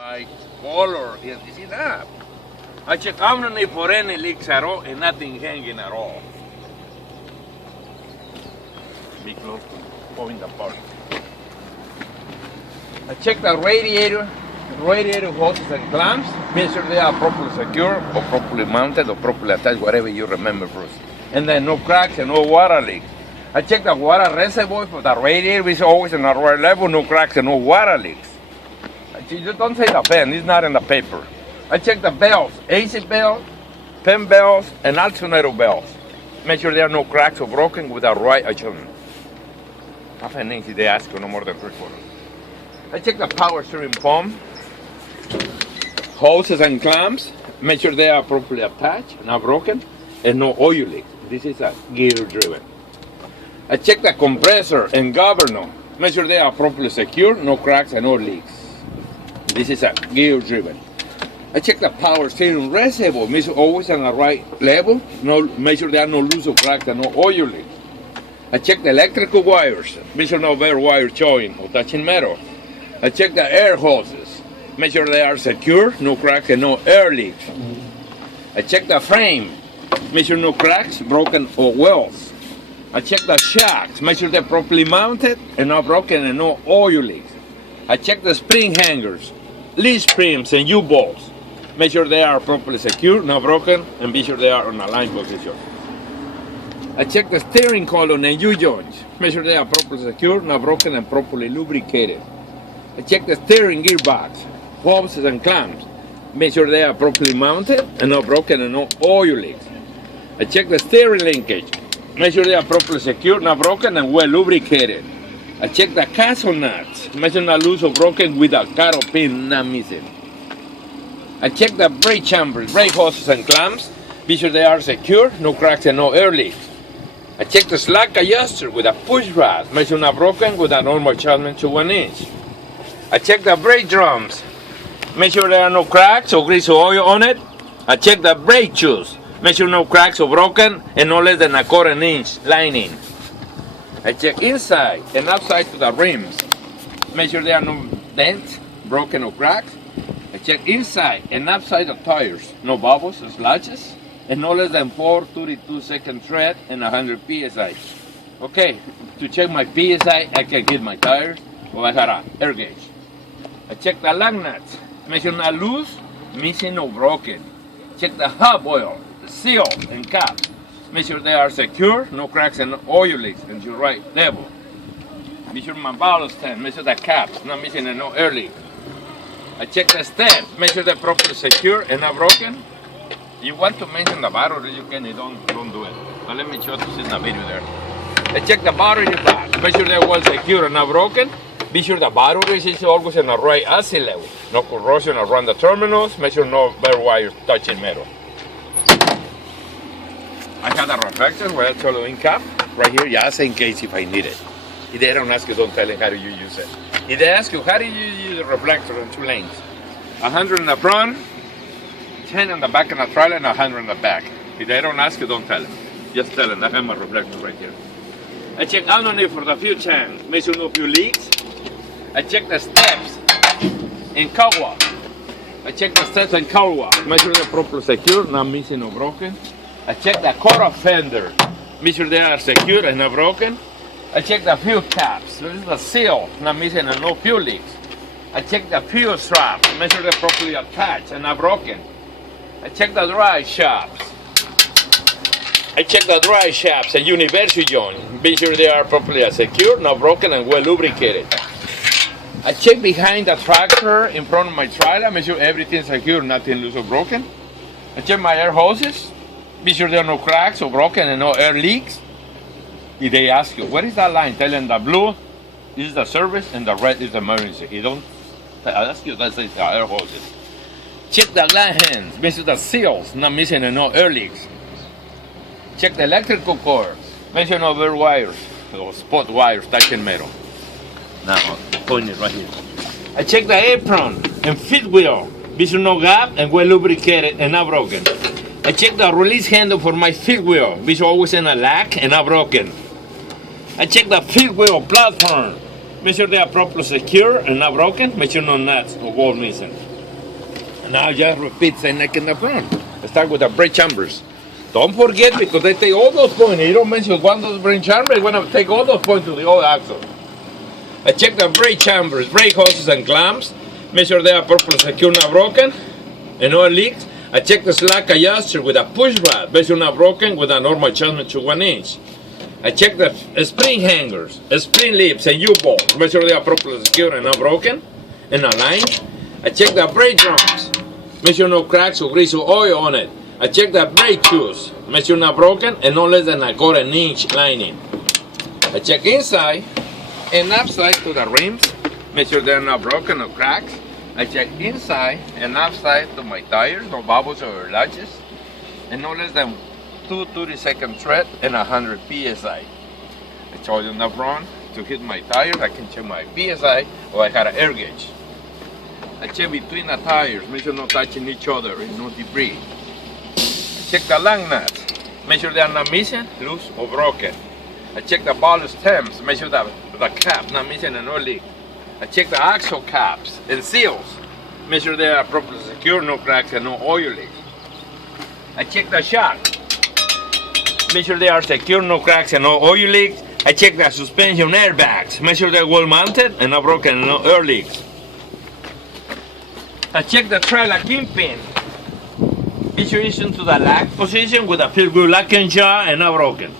Right color. You see that? I check how many for any leaks at all and nothing hanging at all. Be close to pulling the part. I check the radiator hoses and clamps, make sure they are properly secure or properly mounted or properly attached, whatever you remember, Bruce. And then no cracks and no water leaks. I check the water reservoir for the radiator, which is always in the right level, no cracks and no water leaks. You don't say the pen, it's not in the paper. I check the belts, AC belts, pen belts, and alternator belts. Make sure there are no cracks or broken with the right adjustment. Often they ask you no more than 3/4. I check the power steering pump, hoses and clamps. Make sure they are properly attached, not broken, and no oil leaks. This is a gear driven. I check the compressor and governor. Make sure they are properly secure, no cracks and no leaks. This is a gear driven. I check the power steering reservoir. Make sure always on the right level. Make sure there are no loose or cracks and no oil leaks. I check the electrical wires. Make sure no bare wire showing or touching metal. I check the air hoses. Make sure they are secure, no cracks and no air leaks. I check the frame. Make sure no cracks, broken or welds. I check the shocks. Make sure they're properly mounted and not broken and no oil leaks. I check the spring hangers, lead springs and U-bolts. Make sure they are properly secure, not broken, and be sure they are on a line position. I check the steering column and U-joints. Make sure they are properly secure, not broken, and properly lubricated. I check the steering gearbox, hoses and clamps. Make sure they are properly mounted and not broken and no oil leaks. I check the steering linkage. Make sure they are properly secure, not broken, and well lubricated. I check the castle nuts. Make sure not loose or broken with a carro pin not missing. I check the brake chambers, brake hoses and clamps. Be sure they are secure, no cracks and no air leaks. I check the slack adjuster with a push rod. Make sure not broken with a normal adjustment to 1 inch. I check the brake drums. Make sure there are no cracks or grease or oil on it. I check the brake shoes. Make sure no cracks or broken and no less than a 1/4 inch lining. I check inside and outside to the rims. Make sure there are no dents, broken or cracks. I check inside and outside the tires. No bubbles or slashes. And no less than 4/32 tread and 100 PSI. Okay, to check my PSI, I can hit my tires or I have an air gauge. I check the lug nuts. Make sure not loose, missing or broken. Check the hub oil, the seal and cap. Make sure they are secure, no cracks and oil leaks, and your right level. Be sure my bottle stand, make sure the cap's not missing and no air leak. I check the steps, make sure they're properly secure and not broken. You want to mention the battery, you can, don't do it. But let me show you in the video there. I check the battery pack, make sure they're well secure and not broken. Be sure the battery is always in the right acid level. No corrosion around the terminals, make sure no bare wires touching metal. I have the reflectors where I tell you in cap, right here, just in case if I need it. If they don't ask you, don't tell them how do you use it. If they ask you, how do you use the reflector in 2 lanes? 100 in the front, 10 in the back of the trailer, and 100 in the back. If they don't ask you, don't tell them. Just tell them, I have my reflector right here. I check underneath for the fuel tank, make sure no fuel leaks. I check the steps in car wash. I check the steps in car wash, make sure they're properly secure, not missing or broken. I check the quarter fender, make sure they are secure and not broken. I check the fuel caps, this is the seal, not missing and no fuel leaks. I check the fuel straps, make sure they're properly attached and not broken. I check the dry shafts. I check the dry shafts and university joint, be sure they are properly secure, not broken and well lubricated. I check behind the tractor in front of my trailer, make sure everything's secure, nothing loose or broken. I check my air hoses. Be sure there are no cracks or broken and no air leaks. If they ask you, what is that line? Tell them the blue is the service and the red is the emergency. You don't ask you, that's the air hoses. Check the glad hands, make sure the seals not missing and no air leaks. Check the electrical cord, make sure no bare wires or spot wires touching metal. Now, point it right here. I check the apron and fit wheel, be sure no gap and well lubricated and not broken. I check the release handle for my fifth wheel, which is always in a lack and not broken. I check the fifth wheel platform. Make sure they are properly secure and not broken. Make sure no nuts or wall missing. Now just repeat same like in the front. Start with the brake chambers. Don't forget, because they take all those points. You don't mention one of those brake chambers, they're going to take all those points to the other axle. I check the brake chambers, brake hoses and clamps. Make sure they are properly secure, not broken, and no leaks. I check the slack adjuster with a push rod, make sure not broken, with a normal adjustment to 1 inch. I check the spring hangers, spring lips, and U-bolts. Make sure they are properly secure and not broken and aligned. I check the brake drums. Make sure no cracks or grease or oil on it. I check the brake shoes. Make sure not broken and no less than a 1/4 inch lining. I check inside and outside to the rims. Make sure they're not broken or cracks. I check inside and outside to my tires, no bubbles or latches, and no less than 2 30-second tread and 100 psi. I told you in the front to hit my tires. I can check my psi or I had an air gauge. I check between the tires, make sure not touching each other and no debris. I check the lug nuts, make sure they are not missing, loose or broken. I check the ball stems, make sure that the cap not missing and no leak. I check the axle caps and seals, make sure they are properly secure, no cracks and no oil leaks. I check the shock, make sure they are secure, no cracks and no oil leaks. I check the suspension airbags, make sure they're well mounted and not broken and no air leaks. I check the trailer kingpin, make sure it's into the lock position with a field good locking jaw and not broken.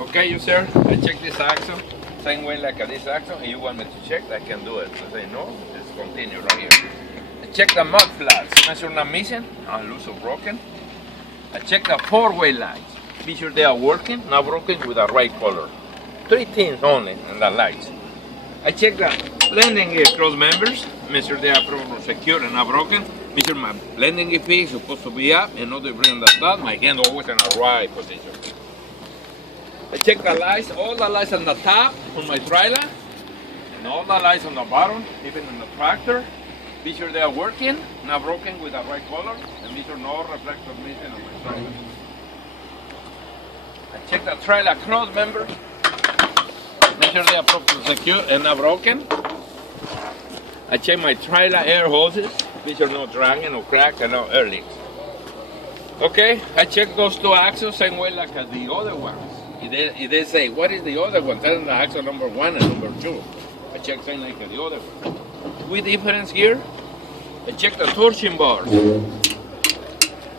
Okay, you sir, I check this axle, same way like this axle, and you want me to check, I can do it. So say no, let's continue right here. I check the mud flaps, make sure not missing, not loose or broken. I check the 4-way lights, be sure they are working, not broken, with the right color. 3 things only in the lights. I check the landing gear cross members, make sure they are properly secure and not broken. Be sure my landing gear feet is supposed to be up and not debris on the stud, my hand always in the right position. I check the lights, all the lights on the top on my trailer, and all the lights on the bottom, even in the tractor. Be sure they are working, not broken, with the right color, and be sure no reflector missing on my trailer. I check the trailer cross member, make sure they are properly secure and not broken. I check my trailer air hoses, be sure no dragging, no crack, and no air leaks. Okay, I check those 2 axles same way like the other ones. If they say, what is the other one? Tell them the axle number 1 and number 2. I check same like the other one. With difference here, I check the torsion bars.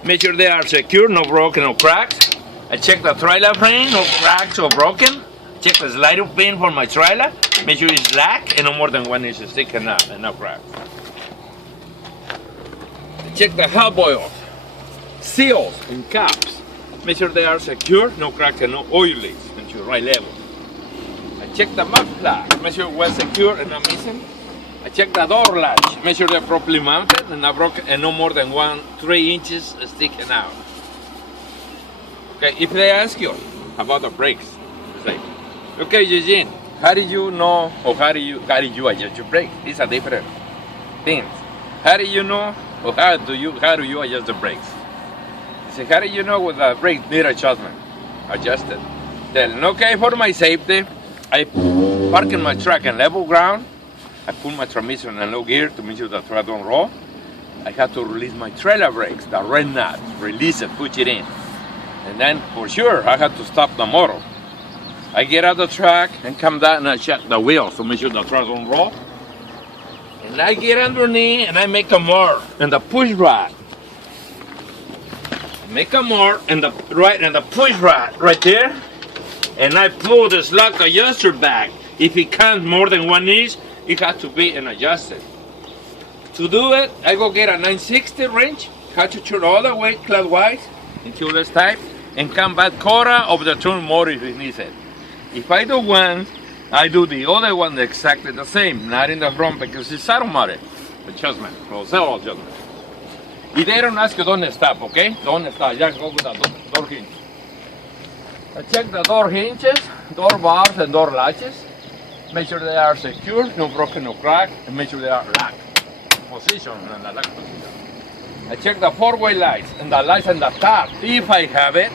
Make sure they are secure, no broken, no cracks. I check the trailer frame, no cracks or broken. Check the slider pin for my trailer. Make sure it's slack and no more than 1 inch sticking out and no cracks. I check the hub oils, seals, and caps. Make sure they are secure, no cracks and no oil leaks, and to the right level. I check the mud flap, make sure it's well secure and not missing. I check the door latch, make sure they're properly mounted and not broken and no more than 3 inches sticking out. Okay, if they ask you about the brakes, say, okay, Eugene, how did you know or how did you adjust your brakes? These are different things. How do you know or how do you adjust the brakes? So how do you know with the brake need adjustment? Adjusted. Then, okay, for my safety, I park in my truck in level ground. I put my transmission in low gear to make sure the truck don't roll. I have to release my trailer brakes, the red nut, release it, push it in. And then, for sure, I have to stop the motor. I get out of the truck and come down and I check the wheels to make sure the truck don't roll. And I get underneath and I make a mark and the push rod. Make a mark and the push rod right there, and I pull the slack adjuster back. If it comes more than 1 inch, it has to be an adjusted. To do it, I go get a 960 wrench, have to turn all the way clockwise until this type, and come back quarter of the turn more if it needs it. If I do one, I do the other one exactly the same, not in the front because it's automatic adjustment, or zero adjustment. Y they don't ask you dónde está, okay? ¿Dónde está? Just go with the door hinge. I check the door hinges, door bars, and door latches. Make sure they are secure, no broken, no crack, and make sure they are locked. Position, and the lock position. I check the 4-way lights and the lights on the top. If I have it,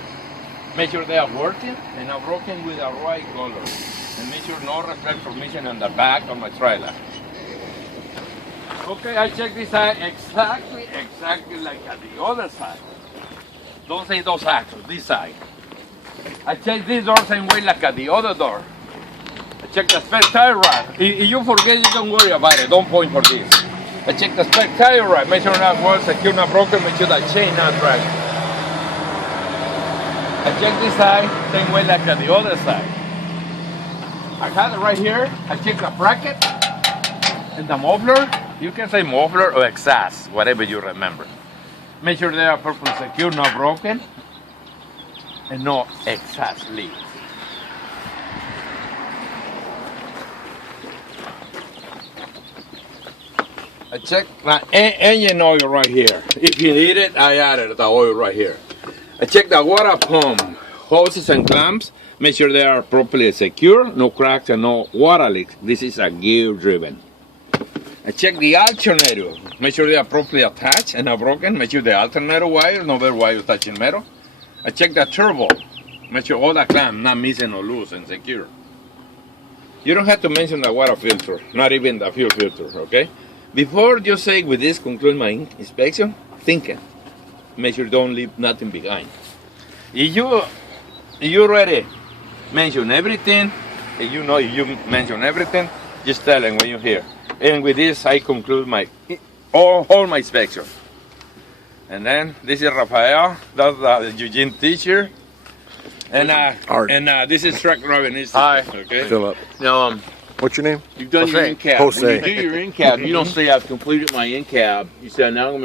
make sure they are working and are broken with the right color. and make sure no reflector missing on the back of my trailer. Okay, I check this side exactly like at the other side. Don't say those axles, this side. I check this door same way like at the other door. I check the spare tire rod. If you forget, you don't worry about it. Don't point for this. I check the spare tire rod. Make sure not well secure, not broken. Make sure that chain not dragging. I check this side same way like at the other side. I have it right here. I check the bracket and the muffler. You can say muffler or exhaust, whatever you remember. Make sure they are properly secure, not broken, and no exhaust leaks. I check my engine oil right here. If you need it, I added the oil right here. I check the water pump, hoses and clamps. Make sure they are properly secure, no cracks and no water leaks. This is a gear driven. I check the alternator. Make sure they are properly attached and not broken. Make sure the alternator wire, no other wire touching metal. I check the turbo. Make sure all the clamps not missing or loose and secure. You don't have to mention the water filter, not even the fuel filter, okay? Before you say with this conclude my inspection, thinking. Make sure don't leave nothing behind. If you already mention everything, if you mention everything, just tell them when you're here. And with this, I conclude my all my inspection. And then this is Rafael, that's the Eugene teacher, and this is Truck Robin. Hi, okay. Philip. Now, What's your name? you've done your Jose. in-cab. Jose. When you do your in-cab, you don't say I've completed my in-cab. You say now I'm going to